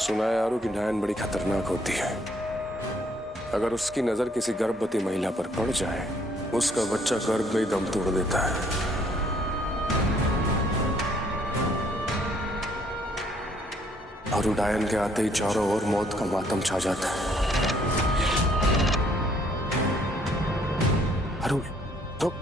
सुना है यारों की डायन बड़ी खतरनाक होती है। अगर उसकी नजर किसी गर्भवती महिला पर पड़ जाए, उसका बच्चा गर्भ में ही दम तोड़ देता है। और डायन के आते ही चारों ओर मौत का मातम छा जाता है। अरुण, तो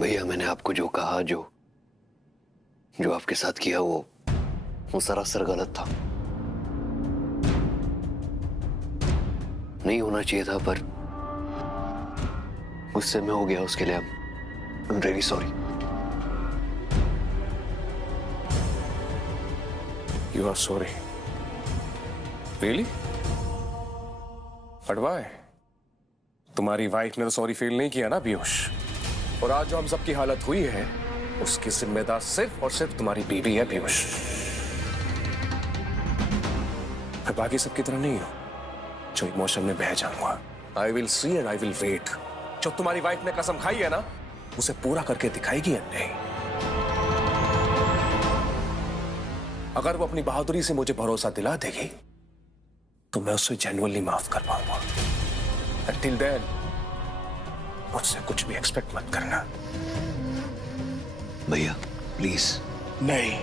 भैया, मैंने आपको जो कहा, जो आपके साथ किया, वो सरासर गलत था। नहीं होना चाहिए था, पर गुस्से में हो गया। उसके लिए I am really sorry. You are sorry? Really? But why? तुम्हारी वाइफ ने तो सॉरी फील नहीं किया ना पीयूष। और आज जो हम सबकी हालत हुई है, उसकी जिम्मेदार सिर्फ और सिर्फ तुम्हारी बीवी है पीयूष। मैं बाकी सबकी तरह नहीं हूं जो इमोशन में बह जाऊंगा। I will see and I will wait. जो तुम्हारी वाइफ ने कसम खाई है ना, उसे पूरा करके दिखाएगी या नहीं। अगर वो अपनी बहादुरी से मुझे भरोसा दिला देगी, तो मैं उससे जेन्युइनली माफ कर पाऊंगा। Until then, मुझसे कुछ भी एक्सपेक्ट मत करना। भैया प्लीज। नहीं,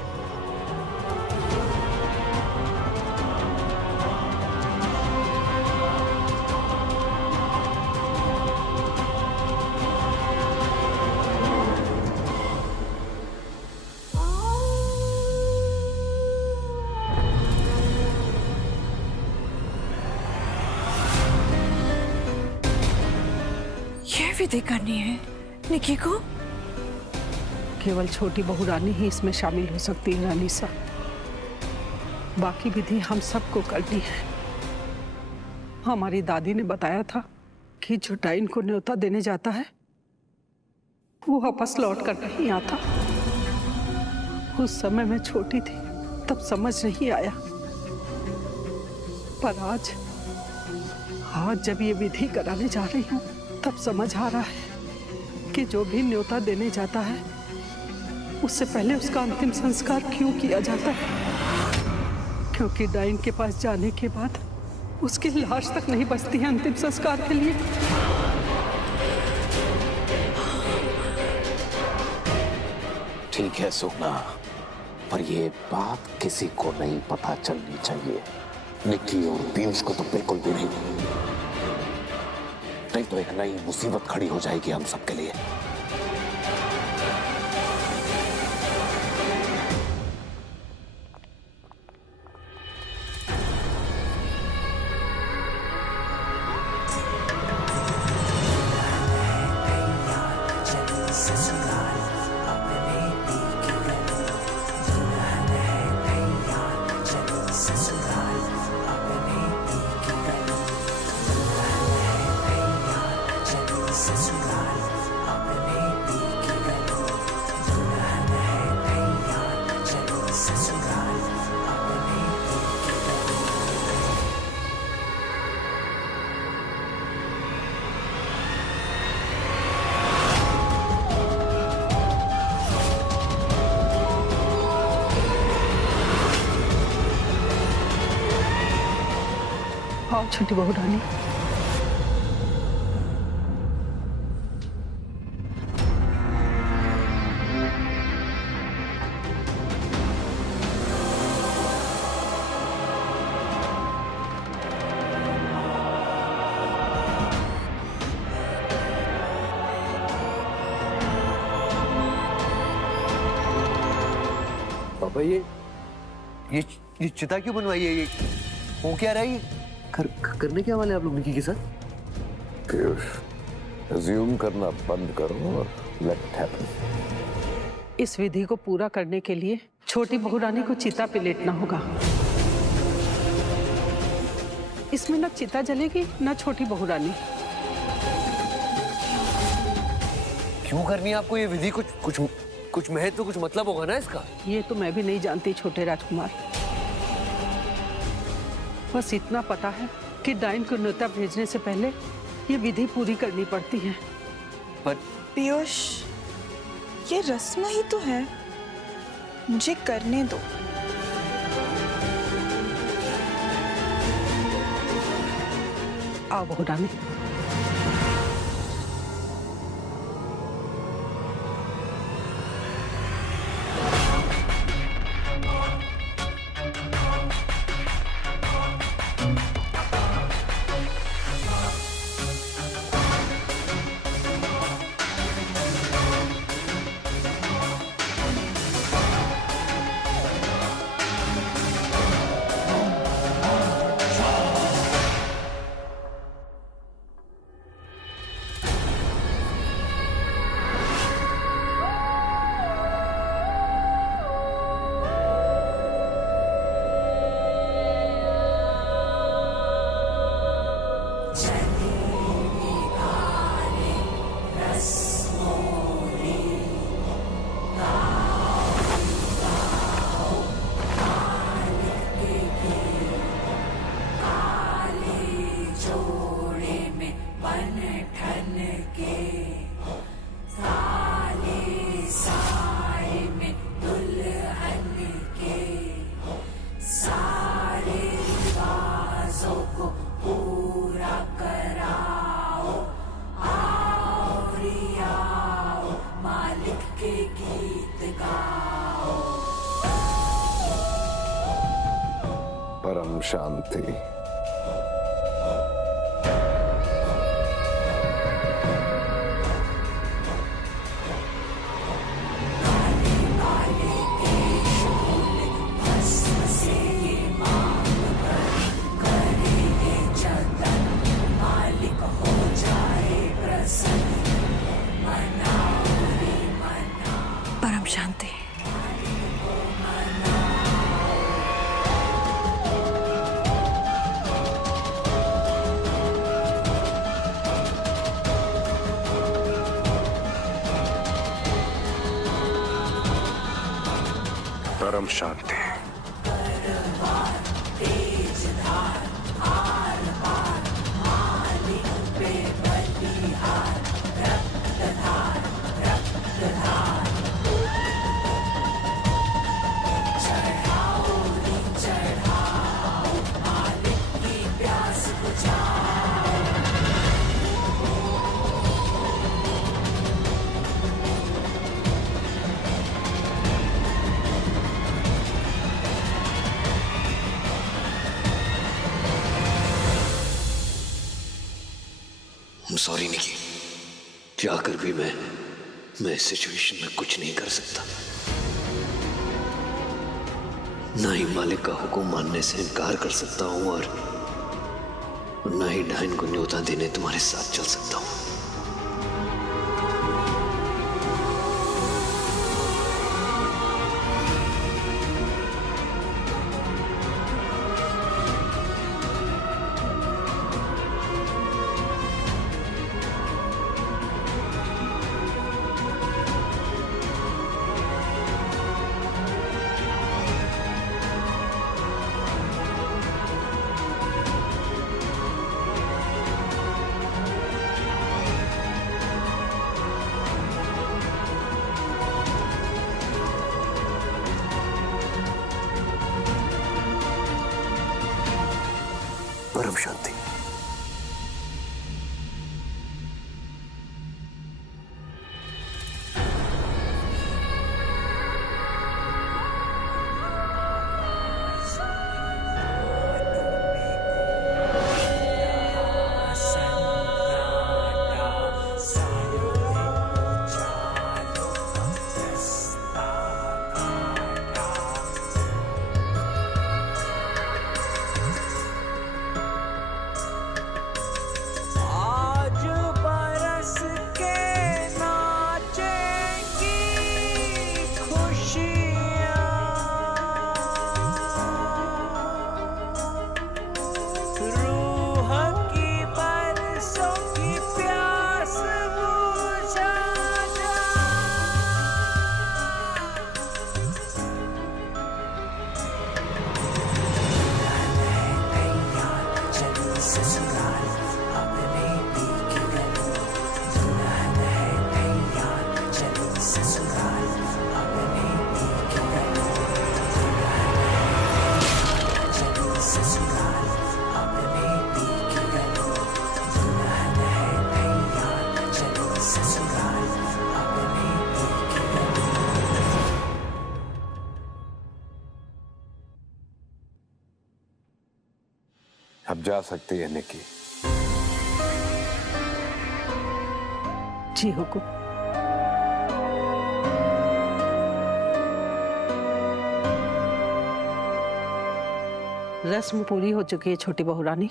विधि करनी है निकी को। केवल छोटी बहू रानी ही इसमें शामिल हो सकती है रानी सा। बाकी विधि हम सबको करनी है। हमारी दादी ने बताया था कि जो डाइन को न्योता देने जाता है वो वापस लौट कर नहीं आता। उस समय मैं छोटी थी, तब समझ नहीं आया, पर आज जब ये विधि कराने जा रही हूँ, तब समझ आ रहा है कि जो भी न्योता देने जाता है, उससे पहले उसका अंतिम संस्कार क्यों किया जाता है। क्योंकि डाइन के पास जाने के बाद उसकी लाश तक नहीं बचती है अंतिम संस्कार के लिए। ठीक है सोना, पर ये बात किसी को नहीं पता चलनी चाहिए। निक्की और पीयूष को तो बिल्कुल भी नहीं तो एक नई मुसीबत खड़ी हो जाएगी हम सबके लिए। आओ छोटी बहू रानी। पापा, ये चिता क्यों बनवाई है? ये हो क्या रहा है? करने क्या वाले आप लोग निकी के साथ? पीयूष, अज्यूम करना बंद करो और लेट इट हैपन। इस विधि को पूरा करने के लिए छोटी बहू रानी को चिता पे लेटना होगा। इसमें ना चिता जलेगी ना छोटी बहू रानी। क्यों करनी है आपको ये विधि? कुछ महत्व, कुछ मतलब होगा ना इसका? ये तो मैं भी नहीं जानती छोटे राजकुमार। बस इतना पता है कि डाइन को न्योता भेजने से पहले ये विधि पूरी करनी पड़ती है। पर पीयूष, ये रस्म ही तो है, मुझे करने दो। आओ बहू रानी। परम शांति। परम शांति। परम शांति। सॉरी निकी, जाकर भी मैं इस सिचुएशन में कुछ नहीं कर सकता। ना ही मालिक का हुक्म मानने से इनकार कर सकता हूं और ना ही डाइन को न्योता देने तुम्हारे साथ चल सकता हूं। परम शांति। अब जा सकती है निकी। जी हुकुम। रस्म पूरी हो चुकी है छोटी बहू रानी,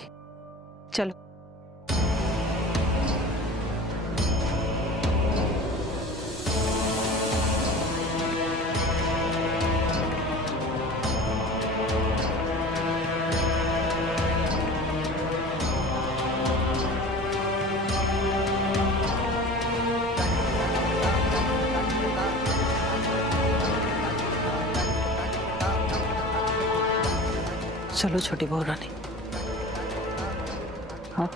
चलो। चलो छोटी बहू रानी। हाँ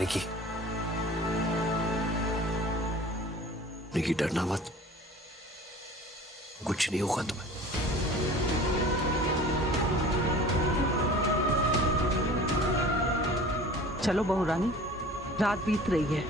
निकी, निकी डरना मत, कुछ नहीं होगा तुम्हें। चलो बहू रानी, रात बीत रही है।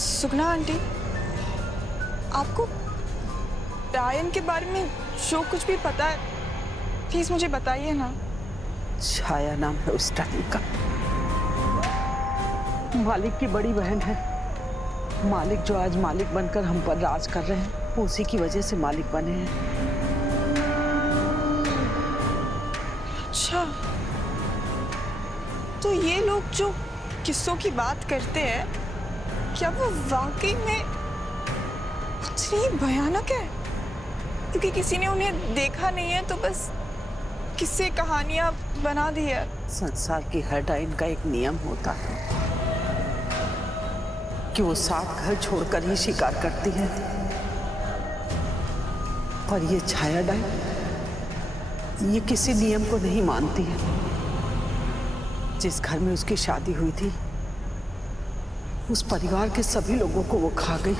सुगना आंटी, आपको रायन के बारे में जो कुछ भी पता है प्लीज मुझे बताइए ना। छाया नाम है उस टाइम का, मालिक की बड़ी बहन है। मालिक जो आज मालिक बनकर हम पर राज कर रहे हैं, उसी की वजह से मालिक बने हैं। अच्छा, तो ये लोग जो किस्सों की बात करते हैं, क्या वो वाकई में इतनी भयानक है? क्योंकि किसी ने उन्हें देखा नहीं है तो बस किस्से कहानियां बना दी है। संसार की हर डाइन का एक नियम होता है कि वो 7 घर छोड़कर ही शिकार करती है, पर ये छाया डाइन ये किसी नियम को नहीं मानती है। जिस घर में उसकी शादी हुई थी, उस परिवार के सभी लोगों को वो खा गई।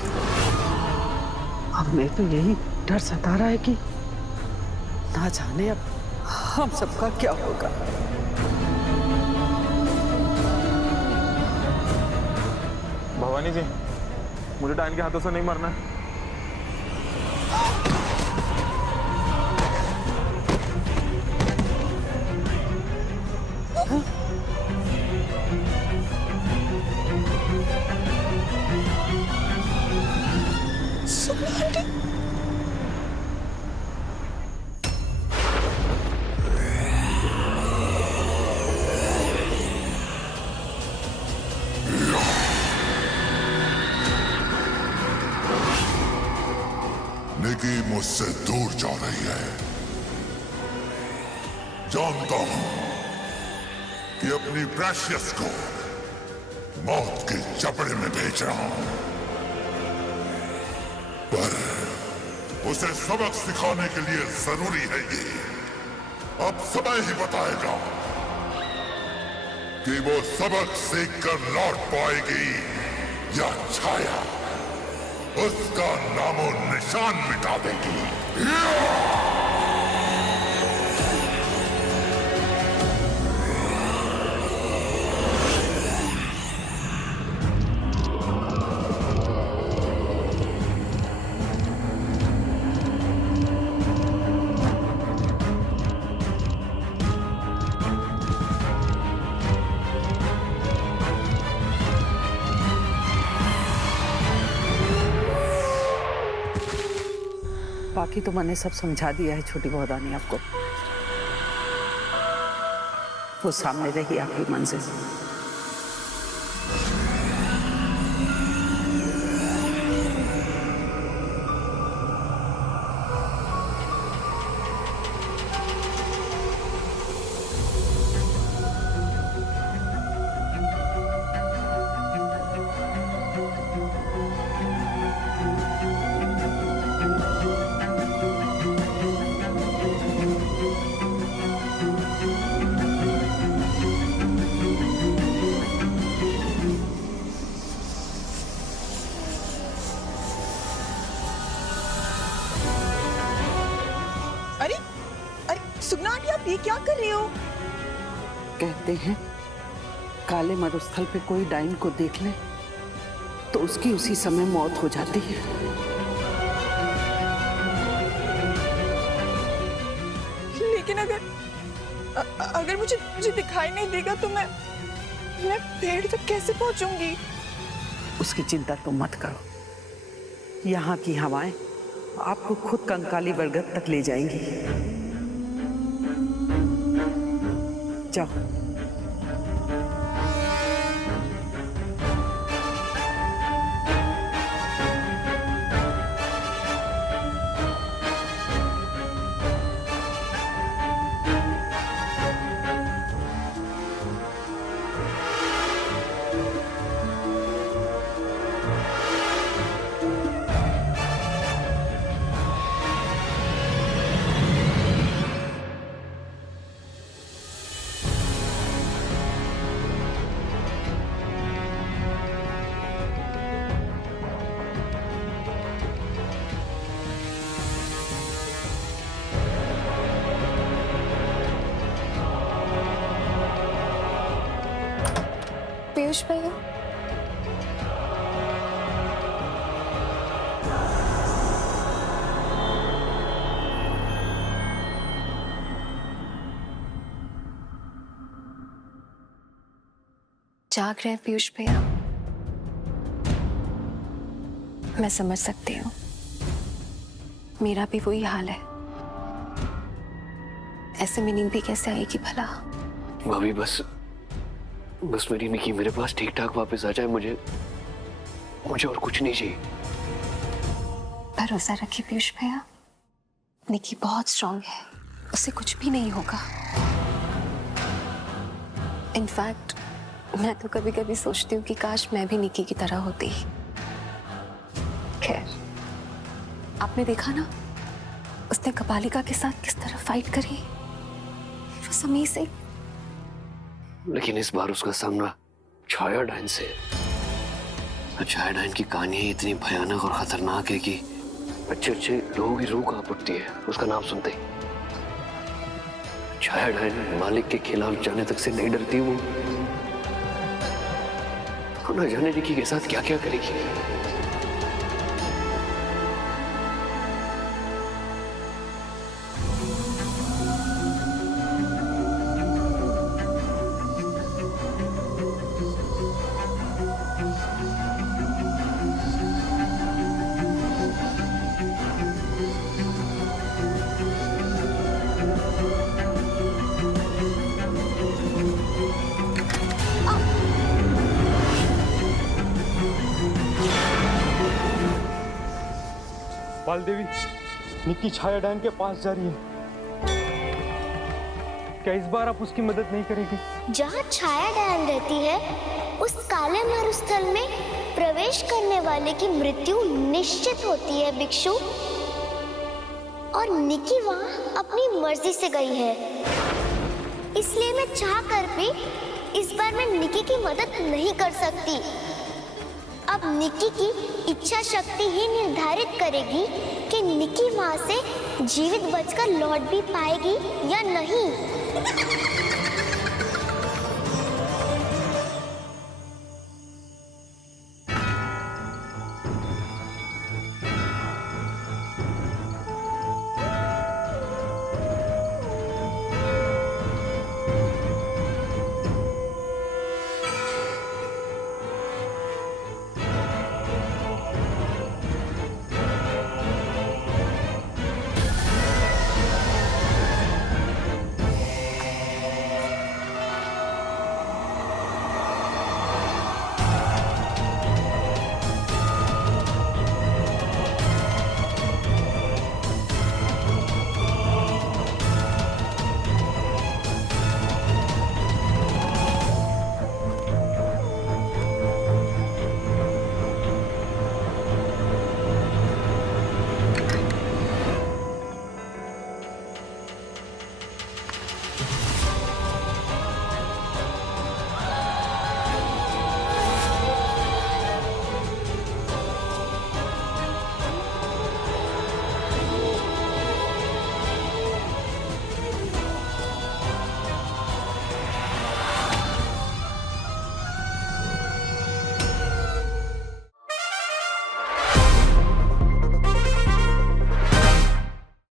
अब मैं तो यही डर सता रहा है कि ना जाने अब हम सबका क्या होगा। भवानी जी, मुझे डायन के हाथों से नहीं मरना है। निकी मुझसे दूर जा रही है। जानता हूं कि अपनी प्रेशियस को मौत के जबड़े में भेज रहा हूं, पर उसे सबक सिखाने के लिए जरूरी है ये। अब समय ही बताएगा कि वो सबक सीखकर लौट पाएगी या छाया उसका नामो निशान मिटा देगी। बाकी तो मैंने सब समझा दिया है छोटी बहुरानी आपको। वो सामने रही आपकी मंजिल। अरे अरे सुगना आंटी, आप ये क्या कर रही हो? कहते हैं काले मरुस्थल पे कोई डाइन को देख ले तो उसकी उसी समय मौत हो जाती है। लेकिन अगर मुझे दिखाई नहीं देगा तो मैं पेड़ तक कैसे पहुंचूंगी? उसकी चिंता तुम मत करो। यहाँ की हवाएं आपको खुद कंकाली बरगद तक ले जाएंगी। जाओ। पीयूष भैया, जाग रहे हैं पीयूष भैया। मैं समझ सकती हूँ, मेरा भी वही हाल है। ऐसे में नींद भी कैसे आएगी भला? भाभी बस मेरी निकी मेरे पास ठीक ठाक वापस आ जाए, मुझे और कुछ नहीं चाहिए। भरोसा रखिए पीयूष भैया, निकी बहुत स्ट्रांग है, उसे कुछ भी नहीं होगा। इनफैक्ट मैं तो कभी कभी सोचती हूँ कि काश मैं भी निकी की तरह होती। खैर, आपने देखा ना उसने कपालिका के साथ किस तरह फाइट करी। वो समी से, लेकिन इस बार उसका सामना छाया डाइन से। छाया डाइन की कहानी इतनी भयानक और खतरनाक है कि अच्छे लोगों की रूह कांप उठती है उसका नाम सुनते ही। छाया डाइन मालिक के खिलाफ जाने तक से नहीं डरती। वो न जाने निकी के साथ क्या क्या करेगी। बाल देवी, निक्की छाया डाइन के पास जा रही है। क्या इस बार आप उसकी मदद नहीं करेंगे? जहाँ छाया डाइन रहती है उस काले मरुस्थल में प्रवेश करने वाले की मृत्यु निश्चित होती है भिक्षु। और निक्की वहाँ अपनी मर्जी से गई है, इसलिए मैं चाह कर भी इस बार मैं निक्की की मदद नहीं कर सकती। अब निक्की की इच्छा शक्ति ही निर्धारित करेगी कि निक्की वहां से जीवित बचकर लौट भी पाएगी या नहीं।